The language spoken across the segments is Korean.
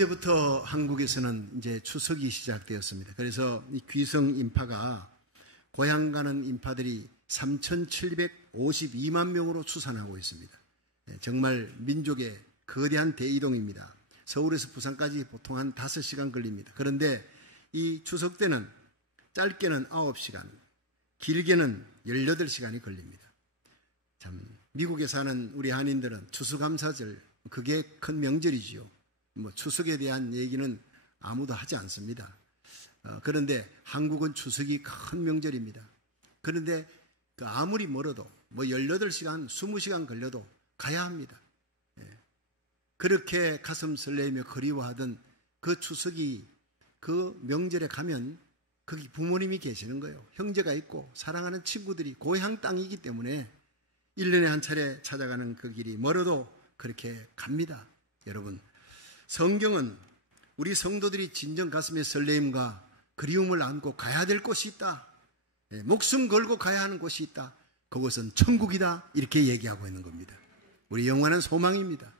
어제부터 한국에서는 이제 추석이 시작되었습니다. 그래서 이 귀성 인파가 고향 가는 인파들이 3,752만 명으로 추산하고 있습니다. 정말 민족의 거대한 대이동입니다. 서울에서 부산까지 보통 한 5시간 걸립니다. 그런데 이 추석 때는 짧게는 9시간, 길게는 18시간이 걸립니다. 참 미국에 사는 우리 한인들은 추수감사절, 그게 큰 명절이지요. 추석에 대한 얘기는 아무도 하지 않습니다. 그런데 한국은 추석이 큰 명절입니다. 그런데 아무리 멀어도 18시간, 20시간 걸려도 가야 합니다. 그렇게 가슴 설레이며 그리워하던 그 추석이 그 명절에 가면 거기 부모님이 계시는 거예요. 형제가 있고 사랑하는 친구들이 고향 땅이기 때문에 1년에 한 차례 찾아가는 그 길이 멀어도 그렇게 갑니다. 여러분, 성경은 우리 성도들이 진정 가슴의 설레임과 그리움을 안고 가야 될 곳이 있다. 목숨 걸고 가야 하는 곳이 있다. 그곳은 천국이다. 이렇게 얘기하고 있는 겁니다. 우리 영원한 소망입니다.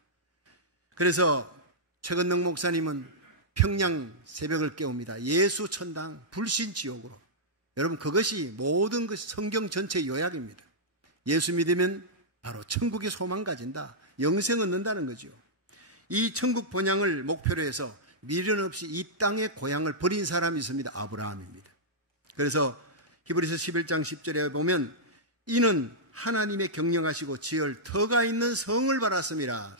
그래서 최건능 목사님은 평양 새벽을 깨웁니다. 예수 천당, 불신 지옥으로. 여러분, 그것이 모든 것이 성경 전체 요약입니다. 예수 믿으면 바로 천국의 소망 가진다. 영생 얻는다는 거죠. 이 천국 본향을 목표로 해서 미련 없이 이 땅의 고향을 버린 사람이 있습니다. 아브라함입니다. 그래서 히브리서 11장 10절에 보면 이는 하나님의 경영하시고 지을 터가 있는 성을 바랐음이라.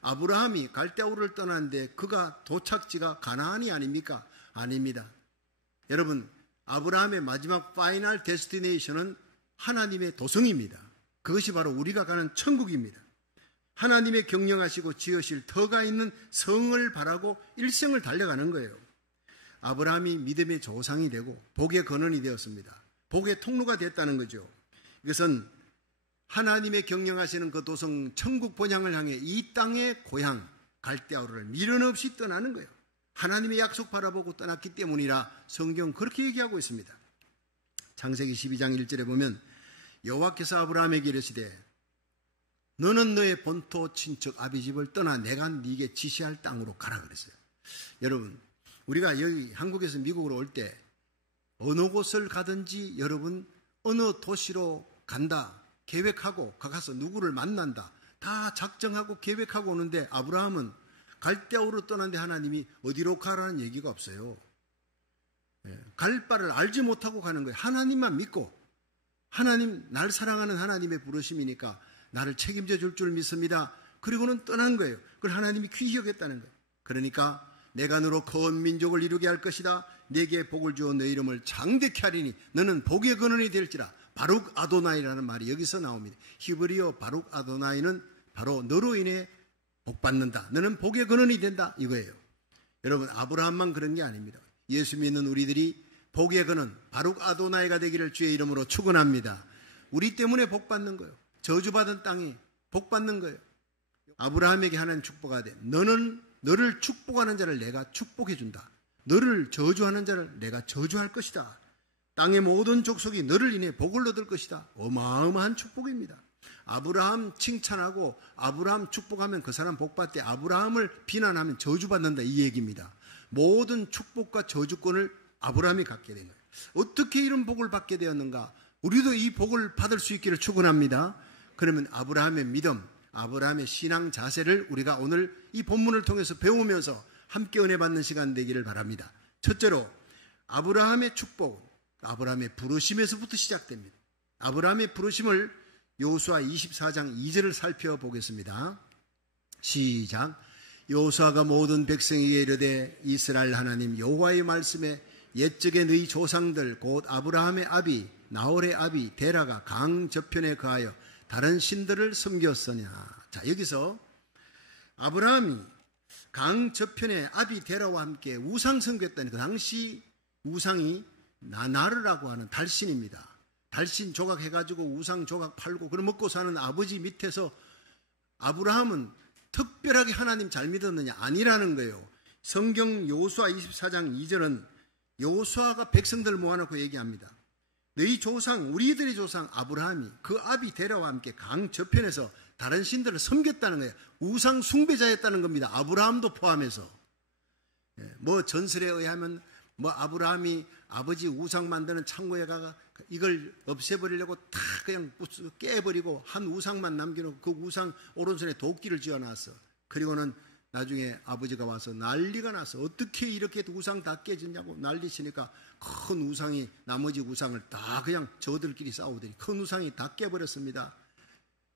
아브라함이 갈대아우를 떠났는데 그가 도착지가 가나안이 아닙니까? 아닙니다. 여러분, 아브라함의 마지막 파이널 데스티네이션은 하나님의 도성입니다. 그것이 바로 우리가 가는 천국입니다. 하나님의 경영하시고 지으실 터가 있는 성을 바라고 일생을 달려가는 거예요. 아브라함이 믿음의 조상이 되고 복의 근원이 되었습니다. 복의 통로가 됐다는 거죠. 이것은 하나님의 경영하시는 그 도성 천국 본향을 향해 이 땅의 고향 갈대아우를 미련 없이 떠나는 거예요. 하나님의 약속 바라보고 떠났기 때문이라 성경 그렇게 얘기하고 있습니다. 창세기 12장 1절에 보면 여호와께서 아브라함에게 이르시되 너는 너의 본토 친척 아비집을 떠나 내가 네게 지시할 땅으로 가라 그랬어요. 여러분, 우리가 여기 한국에서 미국으로 올 때 어느 곳을 가든지 여러분 어느 도시로 간다 계획하고 가서 누구를 만난다 다 작정하고 계획하고 오는데 아브라함은 갈대아우로 떠났는데 하나님이 어디로 가라는 얘기가 없어요. 갈 바를 알지 못하고 가는 거예요. 하나님만 믿고 하나님, 날 사랑하는 하나님의 부르심이니까 나를 책임져 줄 줄 믿습니다. 그리고는 떠난 거예요. 그걸 하나님이 귀히 여겼다는 거예요. 그러니까 내가 너로 거한 민족을 이루게 할 것이다. 내게 복을 주어 내 이름을 장대케 하리니 너는 복의 근원이 될지라. 바룩 아도나이라는 말이 여기서 나옵니다. 히브리어 바룩 아도나이는 바로 너로 인해 복 받는다. 너는 복의 근원이 된다. 이거예요. 여러분, 아브라함만 그런 게 아닙니다. 예수 믿는 우리들이 복의 근원 바룩 아도나이가 되기를 주의 이름으로 축원합니다. 우리 때문에 복 받는 거예요. 저주받은 땅이 복 받는 거예요. 아브라함에게 하나님 축복하되 너는 너를 축복하는 자를 내가 축복해 준다. 너를 저주하는 자를 내가 저주할 것이다. 땅의 모든 족속이 너를 인해 복을 얻을 것이다. 어마어마한 축복입니다. 아브라함 칭찬하고 아브라함 축복하면 그 사람 복받되 아브라함을 비난하면 저주받는다 이 얘기입니다. 모든 축복과 저주권을 아브라함이 갖게 된 거예요. 어떻게 이런 복을 받게 되었는가? 우리도 이 복을 받을 수 있기를 축원합니다. 그러면 아브라함의 믿음, 아브라함의 신앙 자세를 우리가 오늘 이 본문을 통해서 배우면서 함께 은혜 받는 시간 되기를 바랍니다. 첫째로 아브라함의 축복, 아브라함의 부르심에서부터 시작됩니다. 아브라함의 부르심을 여호수아 24장 2절을 살펴보겠습니다. 시작. 여호수아가 모든 백성에게 이르되 이스라엘 하나님 여호와의 말씀에 옛적에 너희 조상들 곧 아브라함의 아비 나홀의 아비 데라가 강 저편에 거하여 다른 신들을 섬겼으냐. 자, 여기서 아브라함이 강 저편에 아비 데라와 함께 우상 섬겼다니 그 당시 우상이 나나르라고 하는 달신입니다. 달신 조각 해가지고 우상 조각 팔고 그럼 먹고 사는 아버지 밑에서 아브라함은 특별하게 하나님 잘 믿었느냐? 아니라는 거예요. 성경 여호수아 24장 2절은 여호수아가 백성들 모아놓고 얘기합니다. 너희 조상, 우리들의 조상 아브라함이 그 아비 데라와 함께 강 저편에서 다른 신들을 섬겼다는 거예요. 우상 숭배자였다는 겁니다. 아브라함도 포함해서. 뭐 전설에 의하면 뭐 아브라함이 아버지 우상 만드는 창고에 가가 이걸 없애버리려고 다 그냥 깨버리고 한 우상만 남겨놓고 그 우상 오른손에 도끼를 쥐어놨어. 그리고는 나중에 아버지가 와서 난리가 났어. 어떻게 이렇게 우상 다 깨졌냐고 난리치니까 큰 우상이 나머지 우상을 다 그냥 저들끼리 싸우더니 큰 우상이 다 깨버렸습니다.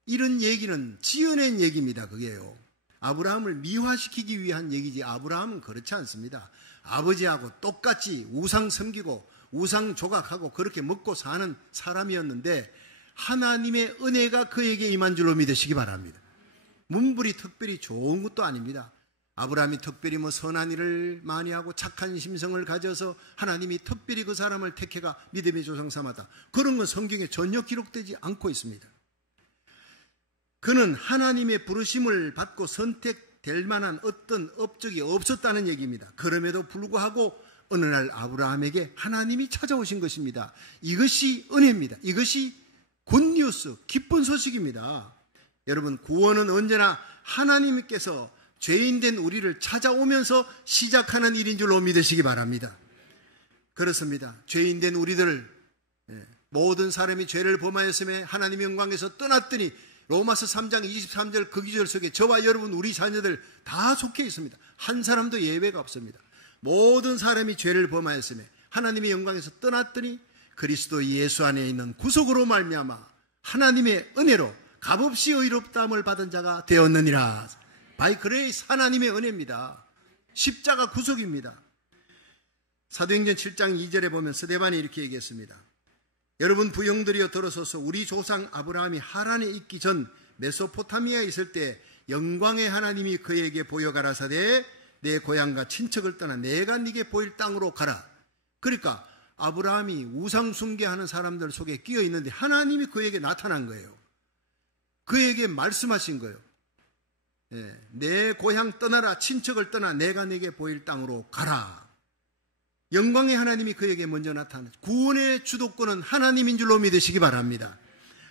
이런 얘기는 지어낸 얘기입니다. 그게요. 아브라함을 미화시키기 위한 얘기지 아브라함은 그렇지 않습니다. 아버지하고 똑같이 우상 섬기고 우상 조각하고 그렇게 먹고 사는 사람이었는데 하나님의 은혜가 그에게 임한 줄로 믿으시기 바랍니다. 문불이 특별히 좋은 것도 아닙니다. 아브라함이 특별히 뭐 선한 일을 많이 하고 착한 심성을 가져서 하나님이 특별히 그 사람을 택해가 믿음의 조상 삼았다. 그런 건 성경에 전혀 기록되지 않고 있습니다. 그는 하나님의 부르심을 받고 선택될 만한 어떤 업적이 없었다는 얘기입니다. 그럼에도 불구하고 어느 날 아브라함에게 하나님이 찾아오신 것입니다. 이것이 은혜입니다. 이것이 굿뉴스, 기쁜 소식입니다. 여러분, 구원은 언제나 하나님께서 죄인된 우리를 찾아오면서 시작하는 일인 줄로 믿으시기 바랍니다. 그렇습니다. 죄인된 우리들을 모든 사람이 죄를 범하였음에 하나님의 영광에서 떠났더니 로마서 3장 23절 그 기절 속에 저와 여러분 우리 자녀들 다 속해 있습니다. 한 사람도 예외가 없습니다. 모든 사람이 죄를 범하였음에 하나님의 영광에서 떠났더니 그리스도 예수 안에 있는 구속으로 말미암아 하나님의 은혜로 값없이 의롭다함을 받은 자가 되었느니라. 바이 그레이스, 하나님의 은혜입니다. 십자가 구속입니다. 사도행전 7장 2절에 보면 스데반이 이렇게 얘기했습니다. 여러분 부형들이여 들어서서 우리 조상 아브라함이 하란에 있기 전 메소포타미아에 있을 때 영광의 하나님이 그에게 보여 가라사대 내 고향과 친척을 떠나 내가 네게 보일 땅으로 가라. 그러니까 아브라함이 우상 숭배하는 사람들 속에 끼어 있는데 하나님이 그에게 나타난 거예요. 그에게 말씀하신 거예요. 내 고향 떠나라, 친척을 떠나 내가 네게 보일 땅으로 가라. 영광의 하나님이 그에게 먼저 나타났죠. 구원의 주도권은 하나님인 줄로 믿으시기 바랍니다.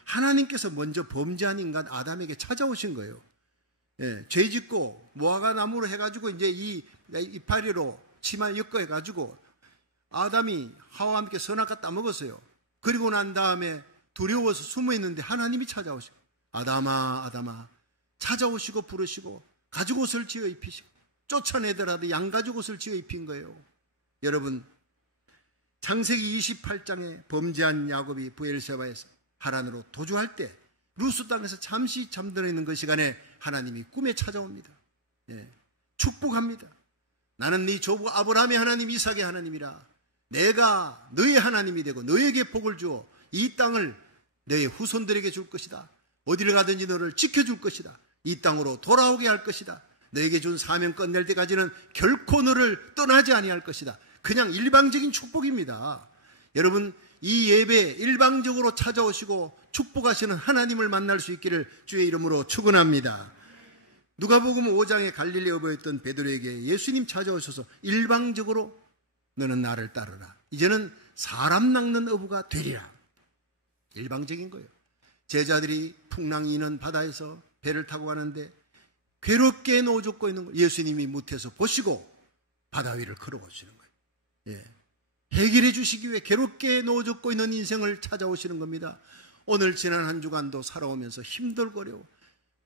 하나님께서 먼저 범죄한 인간 아담에게 찾아오신 거예요. 죄 짓고 무화과 나무로 해가지고 이제 이 이파리로 치마 엮어가지고 아담이 하와와 함께 선악과 따먹었어요. 그리고 난 다음에 두려워서 숨어 있는데 하나님이 찾아오시고 아담아 아담아 찾아오시고 부르시고 가죽 옷을 지어 입히시고 쫓아내더라도 양가죽 옷을 지어 입힌 거예요. 여러분, 창세기 28장에 범죄한 야곱이 브엘세바에서 하란으로 도주할 때 루스 땅에서 잠시 잠들어 있는 그 시간에 하나님이 꿈에 찾아옵니다. 축복합니다. 나는 네 조부 아브라함의 하나님 이삭의 하나님이라. 내가 너의 하나님이 되고 너에게 복을 주어 이 땅을 너의 후손들에게 줄 것이다. 어디를 가든지 너를 지켜줄 것이다. 이 땅으로 돌아오게 할 것이다. 너에게 준 사명 끝낼 때까지는 결코 너를 떠나지 아니할 것이다. 그냥 일방적인 축복입니다. 여러분, 이 예배에 일방적으로 찾아오시고 축복하시는 하나님을 만날 수 있기를 주의 이름으로 축원합니다. 누가복음 5장에 갈릴리 어부였던 베드로에게 예수님 찾아오셔서 일방적으로 너는 나를 따르라. 이제는 사람 낚는 어부가 되리라. 일방적인 거예요. 제자들이 풍랑이 있는 바다에서 배를 타고 가는데 괴롭게 노젓고 있는 걸 예수님이 무태서 보시고 바다 위를 걸어오시는 거예요. 해결해 주시기 위해 괴롭게 노젓고 있는 인생을 찾아오시는 겁니다. 오늘 지난 한 주간도 살아오면서 힘들거려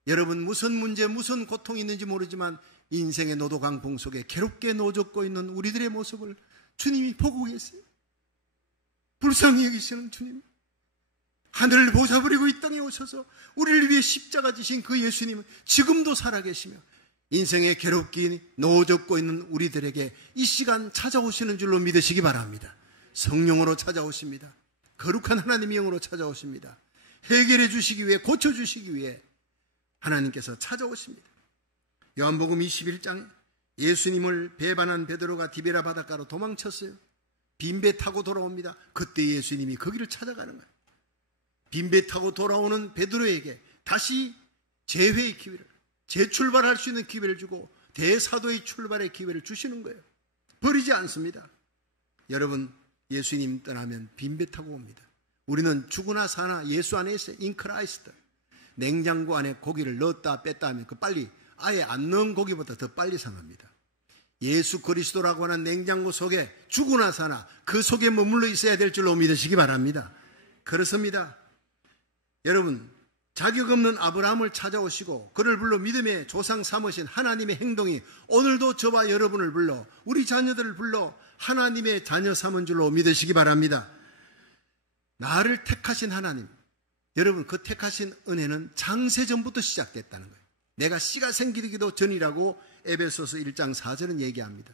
여러분 무슨 문제 무슨 고통이 있는지 모르지만 인생의 노도강풍 속에 괴롭게 노젓고 있는 우리들의 모습을 주님이 보고 계세요. 불쌍히 여기시는 주님, 하늘을 보좌버리고 이 땅에 오셔서 우리를 위해 십자가 지신 그 예수님은 지금도 살아계시며 인생에 괴롭게 노젓고 있는 우리들에게 이 시간 찾아오시는 줄로 믿으시기 바랍니다. 성령으로 찾아오십니다. 거룩한 하나님의 영으로 찾아오십니다. 해결해 주시기 위해, 고쳐주시기 위해 하나님께서 찾아오십니다. 요한복음 21장에 예수님을 배반한 베드로가 디베라 바닷가로 도망쳤어요. 빈배 타고 돌아옵니다. 그때 예수님이 거기를 찾아가는 거예요. 빈배 타고 돌아오는 베드로에게 다시 재회의 기회를, 재출발할 수 있는 기회를 주고 대사도의 출발의 기회를 주시는 거예요. 버리지 않습니다. 여러분, 예수님 떠나면 빈배 타고 옵니다. 우리는 죽으나 사나 예수 안에 있어요. 인 크라이스트. 냉장고 안에 고기를 넣었다 뺐다 하면 그 빨리, 아예 안 넣은 고기보다 더 빨리 상합니다. 예수 그리스도라고 하는 냉장고 속에 죽으나 사나 그 속에 머물러 있어야 될 줄로 믿으시기 바랍니다. 그렇습니다. 여러분, 자격 없는 아브라함을 찾아오시고 그를 불러 믿음의 조상 삼으신 하나님의 행동이 오늘도 저와 여러분을 불러, 우리 자녀들을 불러 하나님의 자녀 삼은 줄로 믿으시기 바랍니다. 나를 택하신 하나님, 여러분, 그 택하신 은혜는 창세전부터 시작됐다는 거예요. 내가 씨가 생기기도 전이라고 에베소서 1장 4절은 얘기합니다.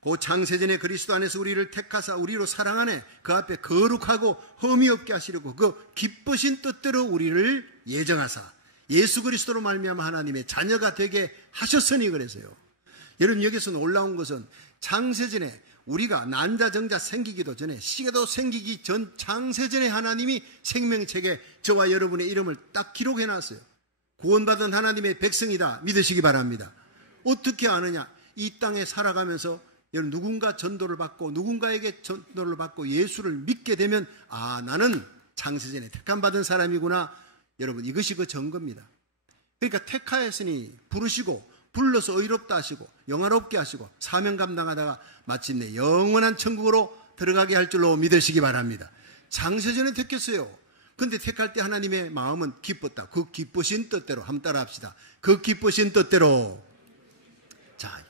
그 창세전에 그리스도 안에서 우리를 택하사 우리로 사랑하네 그 앞에 거룩하고 흠이 없게 하시려고 그 기쁘신 뜻대로 우리를 예정하사 예수 그리스도로 말미암아 하나님의 자녀가 되게 하셨으니 그래서요. 여러분, 여기서 놀라운 것은 창세전에 우리가 난자정자 생기기도 전에, 씨가도 생기기 전 창세전에 하나님이 생명책에 저와 여러분의 이름을 딱 기록해놨어요. 구원받은 하나님의 백성이다 믿으시기 바랍니다. 어떻게 아느냐? 이 땅에 살아가면서 여러분, 누군가 전도를 받고 누군가에게 전도를 받고 예수를 믿게 되면, 아, 나는 창세전에 택함받은 사람이구나. 여러분, 이것이 그 증거입니다. 그러니까 택하였으니 부르시고 불러서 의롭다 하시고 영화롭게 하시고 사명 감당하다가 마침내 영원한 천국으로 들어가게 할 줄로 믿으시기 바랍니다. 창세전에 택했어요. 근데 택할 때 하나님의 마음은 기뻤다. 그 기쁘신 뜻대로. 한번 따라 합시다. 그 기쁘신 뜻대로. 자,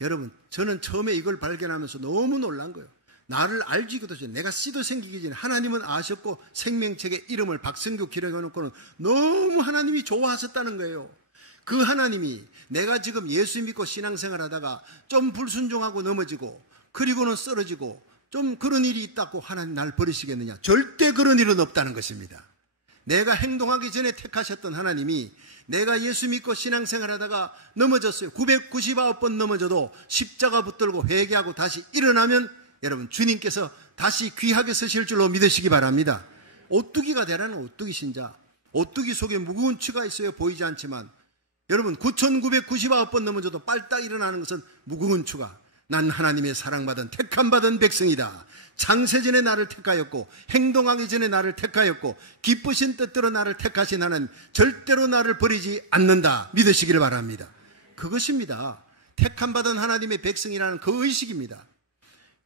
여러분, 저는 처음에 이걸 발견하면서 너무 놀란 거예요. 나를 알지기도 전에, 내가 씨도 생기기 전에 하나님은 아셨고 생명책에 이름을 박성규 기록해놓고는 너무 하나님이 좋아하셨다는 거예요. 그 하나님이 내가 지금 예수 믿고 신앙생활 하다가 좀 불순종하고 넘어지고 그리고는 쓰러지고 좀 그런 일이 있다고 하나님 날 버리시겠느냐? 절대 그런 일은 없다는 것입니다. 내가 행동하기 전에 택하셨던 하나님이 내가 예수 믿고 신앙생활 하다가 넘어졌어요. 999번 넘어져도 십자가 붙들고 회개하고 다시 일어나면 여러분, 주님께서 다시 귀하게 쓰실 줄로 믿으시기 바랍니다. 오뚜기가 되라는 오뚜기 신자. 오뚜기 속에 무거운 추가 있어요. 보이지 않지만. 여러분, 9999번 넘어져도 빨딱 일어나는 것은 무거운 추가. 난 하나님의 사랑받은 택함받은 백성이다. 창세전에 나를 택하였고 행동하기 전에 나를 택하였고 기쁘신 뜻대로 나를 택하신 하나님, 절대로 나를 버리지 않는다 믿으시기를 바랍니다. 그것입니다. 택함받은 하나님의 백성이라는 그 의식입니다.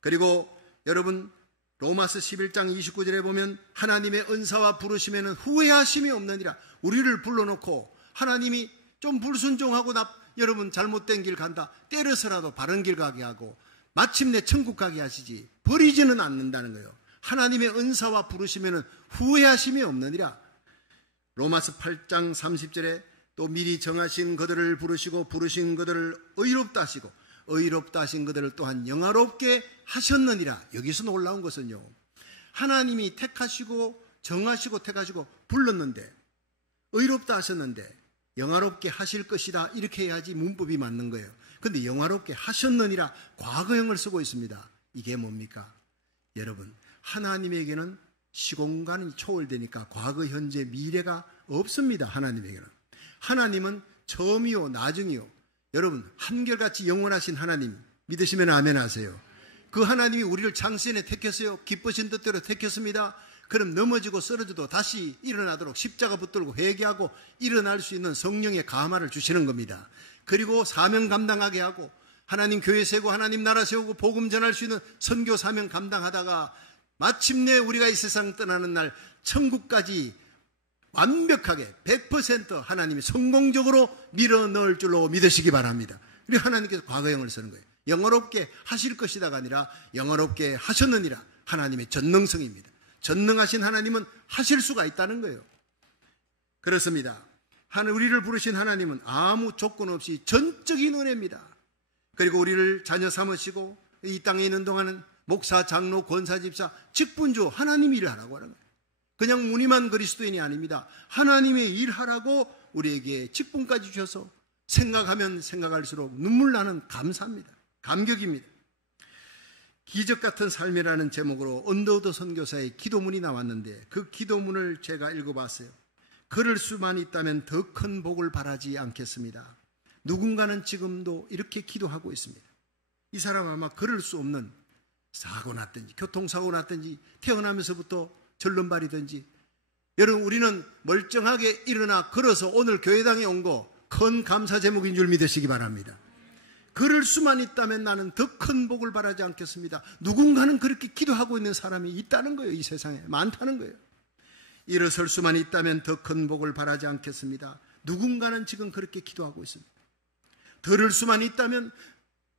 그리고 여러분, 로마서 11장 29절에 보면 하나님의 은사와 부르심에는 후회하심이 없느니라. 우리를 불러놓고 하나님이 좀 불순종하고 여러분 잘못된 길 간다, 때려서라도 바른 길 가게 하고 마침내 천국 가게 하시지 버리지는 않는다는 거예요. 하나님의 은사와 부르심에는 후회하심이 없느니라. 로마서 8장 30절에 또 미리 정하신 그들을 부르시고 부르신 그들을 의롭다 하시고 의롭다 하신 그들을 또한 영화롭게 하셨느니라. 여기서 놀라운 것은요, 하나님이 택하시고 정하시고 택하시고 불렀는데 의롭다 하셨는데 영화롭게 하실 것이다, 이렇게 해야지 문법이 맞는 거예요. 그런데 영화롭게 하셨느니라 과거형을 쓰고 있습니다. 이게 뭡니까? 여러분, 하나님에게는 시공간이 초월되니까 과거, 현재, 미래가 없습니다. 하나님에게는. 하나님은 처음이요 나중이요. 여러분, 한결같이 영원하신 하나님 믿으시면 아멘 하세요. 그 하나님이 우리를 창세전에 택했어요. 기쁘신 뜻대로 택했습니다. 그럼 넘어지고 쓰러져도 다시 일어나도록 십자가 붙들고 회개하고 일어날 수 있는 성령의 감화를 주시는 겁니다. 그리고 사명 감당하게 하고 하나님 교회 세우고 하나님 나라 세우고 복음 전할 수 있는 선교 사명 감당하다가 마침내 우리가 이 세상 떠나는 날 천국까지 완벽하게 100% 하나님이 성공적으로 밀어넣을 줄로 믿으시기 바랍니다. 그리고 하나님께서 과거형을 쓰는 거예요. 영어롭게 하실 것이다가 아니라 영어롭게 하셨느니라. 하나님의 전능성입니다. 전능하신 하나님은 하실 수가 있다는 거예요. 그렇습니다. 우리를 부르신 하나님은 아무 조건 없이 전적인 은혜입니다. 그리고 우리를 자녀 삼으시고 이 땅에 있는 동안은 목사, 장로, 권사, 집사, 직분주 하나님이 일하라고 하는 거예요. 그냥 무늬만 그리스도인이 아닙니다. 하나님의 일하라고 우리에게 직분까지 주셔서 생각하면 생각할수록 눈물 나는 감사입니다. 감격입니다. 기적 같은 삶이라는 제목으로 언더우드 선교사의 기도문이 나왔는데 그 기도문을 제가 읽어봤어요. 그럴 수만 있다면 더 큰 복을 바라지 않겠습니다. 누군가는 지금도 이렇게 기도하고 있습니다. 이 사람 아마 그럴 수 없는 사고 났든지 교통사고 났든지 태어나면서부터 절름발이든지, 여러분, 우리는 멀쩡하게 일어나 걸어서 오늘 교회당에 온 거 큰 감사 제목인 줄 믿으시기 바랍니다. 그럴 수만 있다면 나는 더 큰 복을 바라지 않겠습니다. 누군가는 그렇게 기도하고 있는 사람이 있다는 거예요. 이 세상에 많다는 거예요. 일어설 수만 있다면 더 큰 복을 바라지 않겠습니다. 누군가는 지금 그렇게 기도하고 있습니다. 들을 수만 있다면,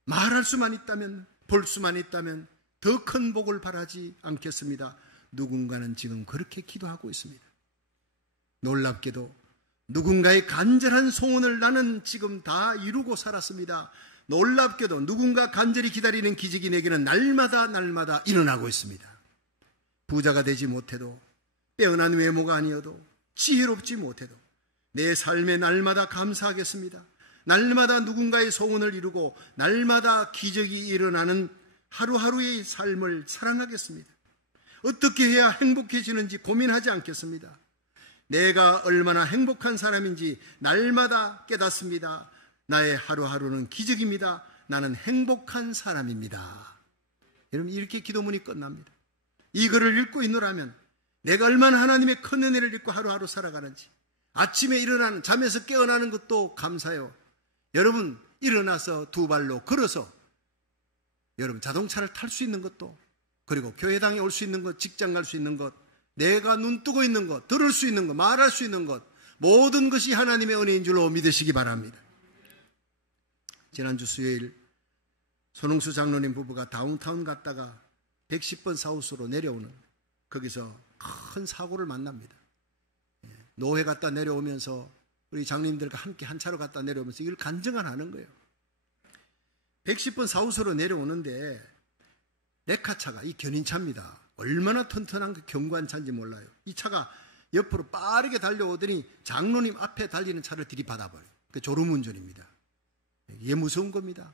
말할 수만 있다면, 볼 수만 있다면 더 큰 복을 바라지 않겠습니다. 누군가는 지금 그렇게 기도하고 있습니다. 놀랍게도 누군가의 간절한 소원을 나는 지금 다 이루고 살았습니다. 놀랍게도 누군가 간절히 기다리는 기적이 내게는 날마다 일어나고 있습니다. 부자가 되지 못해도, 빼어난 외모가 아니어도, 지혜롭지 못해도 내 삶에 날마다 감사하겠습니다. 날마다 누군가의 소원을 이루고 날마다 기적이 일어나는 하루하루의 삶을 사랑하겠습니다. 어떻게 해야 행복해지는지 고민하지 않겠습니다. 내가 얼마나 행복한 사람인지 날마다 깨닫습니다. 나의 하루하루는 기적입니다. 나는 행복한 사람입니다. 여러분, 이렇게 기도문이 끝납니다. 이 글을 읽고 있노라면 내가 얼마나 하나님의 큰 은혜를 입고 하루하루 살아가는지, 아침에 일어나는, 잠에서 깨어나는 것도 감사해요. 여러분, 일어나서 두 발로 걸어서 여러분 자동차를 탈 수 있는 것도, 그리고 교회당에 올 수 있는 것, 직장 갈 수 있는 것, 내가 눈 뜨고 있는 것, 들을 수 있는 것, 말할 수 있는 것, 모든 것이 하나님의 은혜인 줄로 믿으시기 바랍니다. 지난주 수요일 손흥수 장로님 부부가 다운타운 갔다가 110번 사우스로 내려오는, 거기서 큰 사고를 만납니다. 노회 갔다 내려오면서 우리 장로님들과 함께 한 차로 갔다 내려오면서 이걸 간증을 하는 거예요. 110번 사우스로 내려오는데 레카차가, 이 견인차입니다. 얼마나 튼튼한 그 견고한 차인지 몰라요. 이 차가 옆으로 빠르게 달려오더니 장로님 앞에 달리는 차를 들이받아버려요. 그 졸음운전입니다. 이게 무서운 겁니다.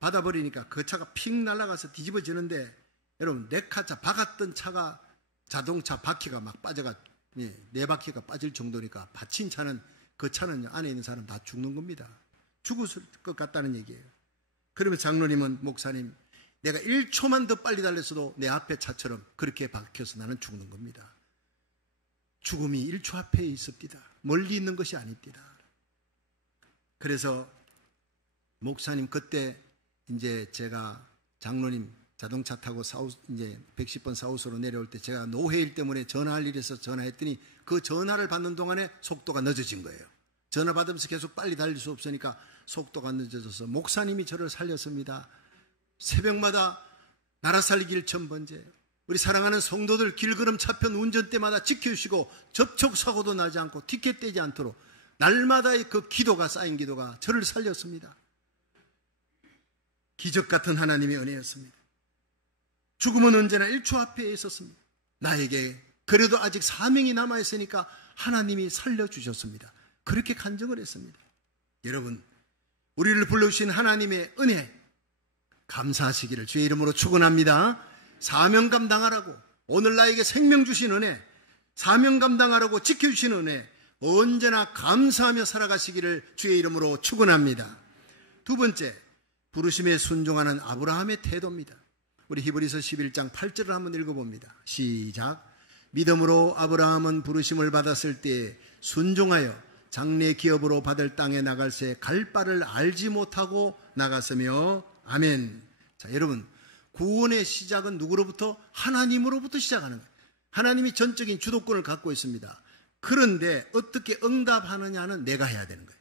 받아버리니까 그 차가 픽 날아가서 뒤집어지는데, 여러분, 레카차 박았던 차가 자동차 바퀴가 막 빠져가, 네 바퀴가 빠질 정도니까 받친 차는, 그 차는 안에 있는 사람 다 죽는 겁니다. 죽을 것 같다는 얘기예요. 그러면 장로님은, 목사님, 내가 1초만 더 빨리 달렸어도 내 앞에 차처럼 그렇게 박혀서 나는 죽는 겁니다. 죽음이 1초 앞에 있습니다. 멀리 있는 것이 아닙니다. 그래서 목사님, 그때 이제 제가 장로님 자동차 타고 이제 110번 사우스로 내려올 때 제가 노회일 때문에 전화할 일이 있어서 전화했더니 그 전화를 받는 동안에 속도가 늦어진 거예요. 전화 받으면서 계속 빨리 달릴 수 없으니까 속도가 늦어져서 목사님이 저를 살렸습니다. 새벽마다 나라 살리기 1000번째, 우리 사랑하는 성도들 길걸음 차편 운전대마다 지켜주시고 접촉사고도 나지 않고 티켓 떼지 않도록 날마다의 그 기도가, 쌓인 기도가 저를 살렸습니다. 기적 같은 하나님의 은혜였습니다. 죽음은 언제나 1초 앞에 있었습니다. 나에게 그래도 아직 사명이 남아있으니까 하나님이 살려주셨습니다. 그렇게 간증을 했습니다. 여러분, 우리를 불러주신 하나님의 은혜 감사하시기를 주의 이름으로 축원합니다. 사명 감당하라고, 오늘 나에게 생명 주신 은혜, 사명 감당하라고 지켜주신 은혜 언제나 감사하며 살아가시기를 주의 이름으로 축원합니다. 두 번째, 부르심에 순종하는 아브라함의 태도입니다. 우리 히브리서 11장 8절을 한번 읽어봅니다. 시작. 믿음으로 아브라함은 부르심을 받았을 때 순종하여 장래 기업으로 받을 땅에 나갈새 갈 바를 알지 못하고 나갔으며. 아멘. 자, 여러분, 구원의 시작은 누구로부터? 하나님으로부터 시작하는 거예요. 하나님이 전적인 주도권을 갖고 있습니다. 그런데 어떻게 응답하느냐는 내가 해야 되는 거예요.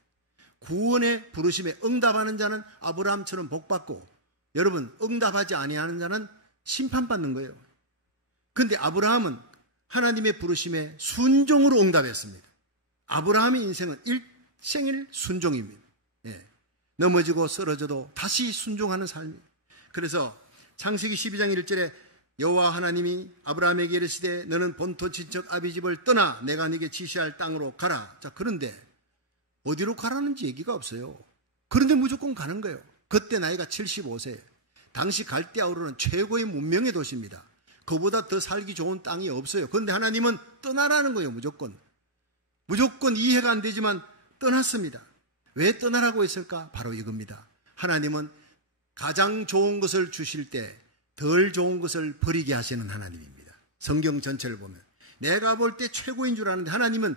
구원의 부르심에 응답하는 자는 아브라함처럼 복받고, 여러분, 응답하지 아니하는 자는 심판받는 거예요. 그런데 아브라함은 하나님의 부르심에 순종으로 응답했습니다. 아브라함의 인생은 일생일 순종입니다. 넘어지고 쓰러져도 다시 순종하는 삶이에요. 그래서 창세기 12장 1절에 여호와 하나님이 아브라함에게 이르시되 너는 본토 친척 아비 집을 떠나 내가 네게 지시할 땅으로 가라. 자, 그런데 어디로 가라는지 얘기가 없어요. 그런데 무조건 가는 거예요. 그때 나이가 75세. 당시 갈대아우르는 최고의 문명의 도시입니다. 그보다 더 살기 좋은 땅이 없어요. 그런데 하나님은 떠나라는 거예요. 무조건 이해가 안 되지만 떠났습니다. 왜 떠나라고 했을까? 바로 이겁니다. 하나님은 가장 좋은 것을 주실 때 덜 좋은 것을 버리게 하시는 하나님입니다. 성경 전체를 보면 내가 볼 때 최고인 줄 아는데 하나님은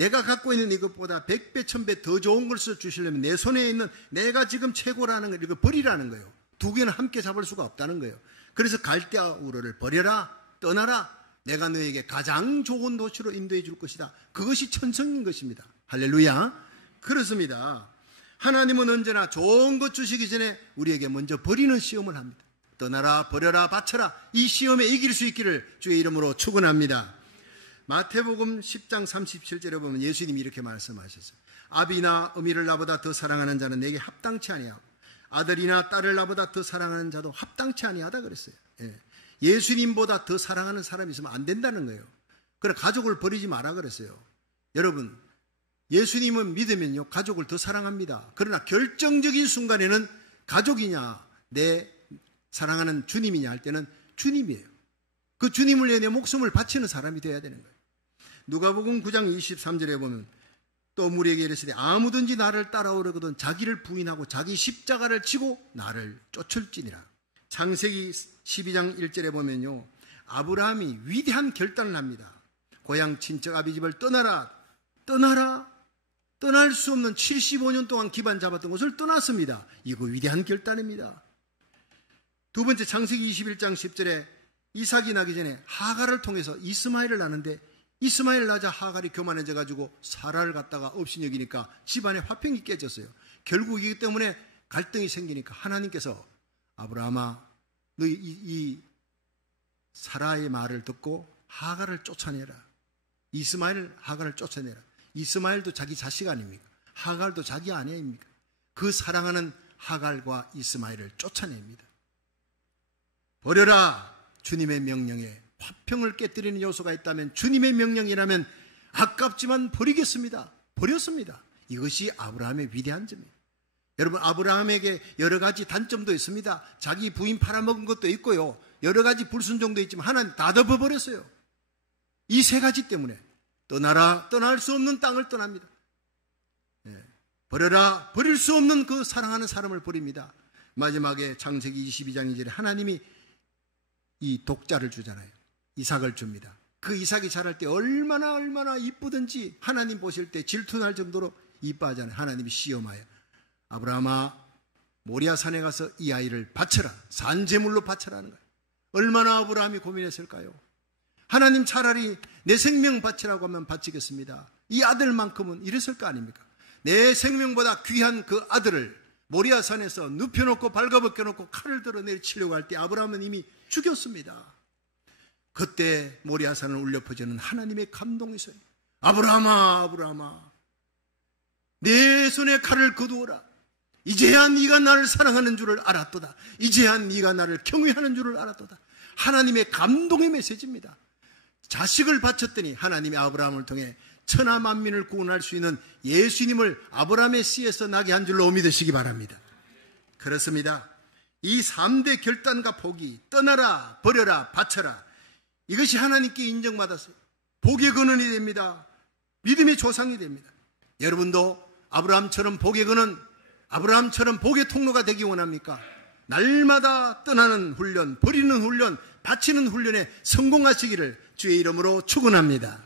내가 갖고 있는 이것보다 100배, 1000배 더 좋은 것을 주시려면 내 손에 있는 내가 지금 최고라는 걸 이거 버리라는 거예요. 두 개는 함께 잡을 수가 없다는 거예요. 그래서 갈대아 우르를 버려라, 떠나라. 내가 너에게 가장 좋은 도시로 인도해 줄 것이다. 그것이 천성인 것입니다. 할렐루야. 그렇습니다. 하나님은 언제나 좋은 것 주시기 전에 우리에게 먼저 버리는 시험을 합니다. 떠나라, 버려라, 바쳐라. 이 시험에 이길 수 있기를 주의 이름으로 축원합니다. 마태복음 10장 37절에 보면 예수님이 이렇게 말씀하셨어요. 아비나 어미를 나보다 더 사랑하는 자는 내게 합당치 아니하고 아들이나 딸을 나보다 더 사랑하는 자도 합당치 아니하다 그랬어요. 예수님보다 더 사랑하는 사람이 있으면 안 된다는 거예요. 그래 가족을 버리지 마라 그랬어요. 여러분, 예수님은 믿으면요 가족을 더 사랑합니다. 그러나 결정적인 순간에는 가족이냐 내 사랑하는 주님이냐 할 때는 주님이에요. 그 주님을 위해 내 목숨을 바치는 사람이 되어야 되는 거예요. 누가복음 9장 23절에 보면 또 우리에게 이르시되 아무든지 나를 따라오려거든 자기를 부인하고 자기 십자가를 지고 나를 쫓을지니라. 창세기 12장 1절에 보면요 아브라함이 위대한 결단을 합니다. 고향 친척 아비집을 떠나라. 떠날 수 없는 75년 동안 기반 잡았던 것을 떠났습니다. 이거 위대한 결단입니다. 두 번째 창세기 21장 10절에 이삭이 나기 전에 하갈을 통해서 이스마엘을 낳는데 이스마엘 낳자 하갈이 교만해져 가지고 사라를 갖다가 업신여기니까 집안의 화평이 깨졌어요. 결국 이기 때문에 갈등이 생기니까 하나님께서 아브라함아 너 이 사라의 말을 듣고 하갈을 쫓아내라. 이스마엘 하갈을 쫓아내라. 이스마엘도 자기 자식 아닙니까? 하갈도 자기 아내입니까? 그 사랑하는 하갈과 이스마엘을 쫓아냅니다. 버려라. 주님의 명령에 화평을 깨뜨리는 요소가 있다면 주님의 명령이라면 아깝지만 버리겠습니다. 버렸습니다. 이것이 아브라함의 위대한 점이에요. 여러분 아브라함에게 여러 가지 단점도 있습니다. 자기 부인 팔아먹은 것도 있고요. 여러 가지 불순종도 있지만 하나님 다 덮어버렸어요. 이 세 가지 때문에 떠날 수 없는 땅을 떠납니다. 버려라. 버릴 수 없는 그 사랑하는 사람을 버립니다. 마지막에 창세기 22장 2절에 하나님이 이 독자를 주잖아요. 이삭을 줍니다. 그 이삭이 자랄 때 얼마나 이쁘든지 하나님 보실 때 질투날 정도로 이뻐하잖아요. 하나님이 시험하여 아브라함아 모리아산에 가서 이 아이를 바쳐라. 산제물로 바쳐라는 거예요. 얼마나 아브라함이 고민했을까요? 하나님 차라리 내 생명 바치라고 하면 바치겠습니다. 이 아들만큼은 이랬을 거 아닙니까? 내 생명보다 귀한 그 아들을 모리아산에서 눕혀놓고 발가벗겨놓고 칼을 들어 내리치려고 할 때 아브라함은 이미 죽였습니다. 그때 모리아산을 울려 퍼지는 하나님의 감동이 있어요. 아브라함아 내 손에 칼을 거두어라. 이제야 네가 나를 사랑하는 줄을 알았도다. 이제야 네가 나를 경외하는 줄을 알았도다. 하나님의 감동의 메시지입니다. 자식을 바쳤더니 하나님이 아브라함을 통해 천하 만민을 구원할 수 있는 예수님을 아브라함의 씨에서 나게 한 줄로 믿으시기 바랍니다. 그렇습니다. 이 3대 결단과 포기, 떠나라, 버려라, 바쳐라, 이것이 하나님께 인정받았어요. 복의 근원이 됩니다. 믿음의 조상이 됩니다. 여러분도 아브라함처럼 복의 근원, 아브라함처럼 복의 통로가 되기 원합니까? 날마다 떠나는 훈련, 버리는 훈련, 바치는 훈련에 성공하시기를 주의 이름으로 축원합니다.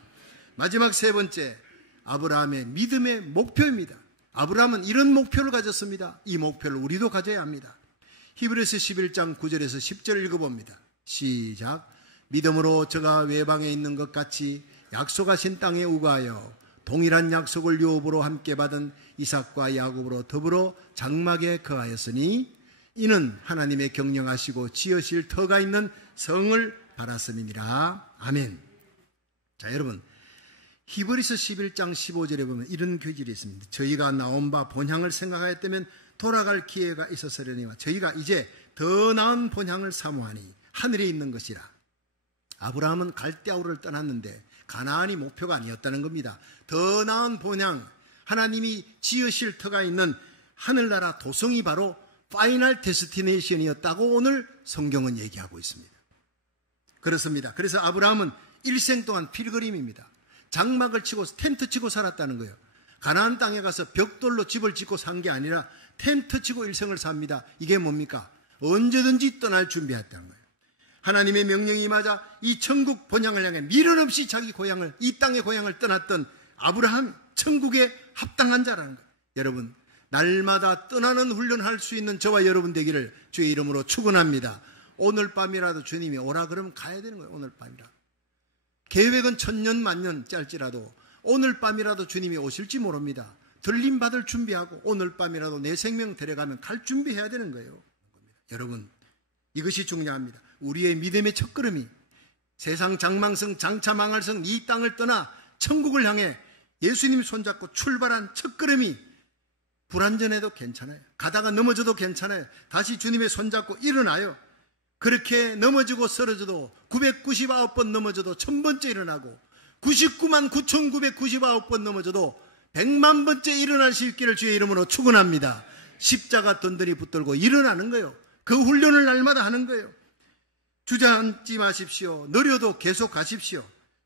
마지막 세 번째, 아브라함의 믿음의 목표입니다. 아브라함은 이런 목표를 가졌습니다. 이 목표를 우리도 가져야 합니다. 히브리서 11장 9절에서 10절을 읽어봅니다. 시작. 믿음으로 저가 외방에 있는 것 같이 약속하신 땅에 우거하여 동일한 약속을 유업으로 함께 받은 이삭과 야곱으로 더불어 장막에 거하였으니 이는 하나님의 경영하시고 지으실 터가 있는 성을 바랐음이니라. 아멘. 자, 여러분, 히브리서 11장 15절에 보면 이런 교질이 있습니다. 저희가 나온 바 본향을 생각하였다면 돌아갈 기회가 있었으려니와 저희가 이제 더 나은 본향을 사모하니 하늘에 있는 것이라. 아브라함은 갈대아우를 떠났는데 가나안이 목표가 아니었다는 겁니다. 더 나은 본향, 하나님이 지으실 터가 있는 하늘나라 도성이 바로 파이널 데스티네이션이었다고 오늘 성경은 얘기하고 있습니다. 그렇습니다. 그래서 아브라함은 일생 동안 필그림입니다. 장막을 치고 텐트 치고 살았다는 거예요. 가나안 땅에 가서 벽돌로 집을 짓고 산 게 아니라 텐트 치고 일생을 삽니다. 이게 뭡니까? 언제든지 떠날 준비했다는 거예요. 하나님의 명령이 맞아 이 천국 본향을 향해 미련 없이 자기 고향을, 이 땅의 고향을 떠났던 아브라함 천국에 합당한 자라는 거예요. 여러분, 날마다 떠나는 훈련할 수 있는 저와 여러분 되기를 주의 이름으로 축원합니다. 오늘 밤이라도 주님이 오라 그러면 가야 되는 거예요. 오늘 밤이라도. 계획은 천년 만년 짤지라도 오늘 밤이라도 주님이 오실지 모릅니다. 들림받을 준비하고 오늘 밤이라도 내 생명 데려가면 갈 준비해야 되는 거예요. 여러분, 이것이 중요합니다. 우리의 믿음의 첫걸음이 세상 장망성 장차 망할성 이 땅을 떠나 천국을 향해 예수님 손잡고 출발한 첫걸음이 불완전해도 괜찮아요. 가다가 넘어져도 괜찮아요. 다시 주님의 손잡고 일어나요. 그렇게 넘어지고 쓰러져도 999번 넘어져도 1000번째 일어나고 99만 9999번 넘어져도 100만 번째 일어날 수 있기를 주의 이름으로 축원합니다. 십자가 든든히 붙들고 일어나는 거예요. 그 훈련을 날마다 하는 거예요. 주저앉지 마십시오. 느려도 계속 가십시오.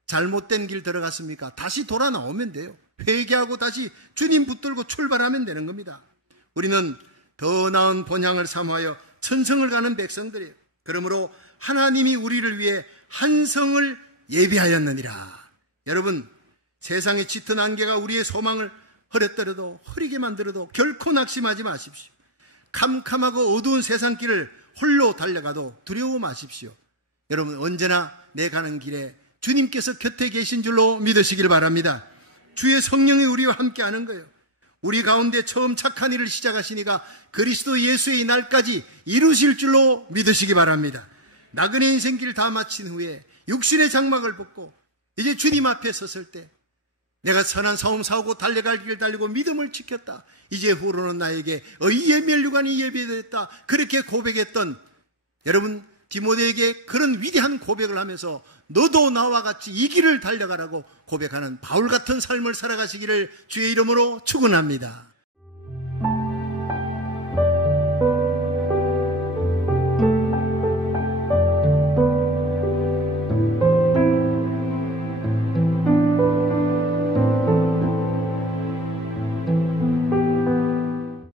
잘못된 길 들어갔습니까? 다시 돌아 나오면 돼요. 회개하고 다시 주님 붙들고 출발하면 되는 겁니다. 우리는 더 나은 본향을 삼하여 천성을 가는 백성들이에요. 그러므로 하나님이 우리를 위해 한 성을 예비하였느니라. 여러분, 세상의 짙은 안개가 우리의 소망을 흐렸더라도 흐리게 만들어도 결코 낙심하지 마십시오. 캄캄하고 어두운 세상길을 홀로 달려가도 두려워 마십시오. 여러분, 언제나 내 가는 길에 주님께서 곁에 계신 줄로 믿으시길 바랍니다. 주의 성령이 우리와 함께 하는 거예요. 우리 가운데 처음 착한 일을 시작하시니까 그리스도 예수의 날까지 이루실 줄로 믿으시기 바랍니다. 나그네 인생길 다 마친 후에 육신의 장막을 벗고 이제 주님 앞에 섰을 때 내가 선한 싸움 싸우고 달려갈 길 달리고 믿음을 지켰다. 이제 후로는 나에게 의의 면류관이 예비되었다. 그렇게 고백했던 여러분 디모데에게 그런 위대한 고백을 하면서 너도 나와 같이 이 길을 달려가라고 고백하는 바울 같은 삶을 살아가시기를 주의 이름으로 축원합니다.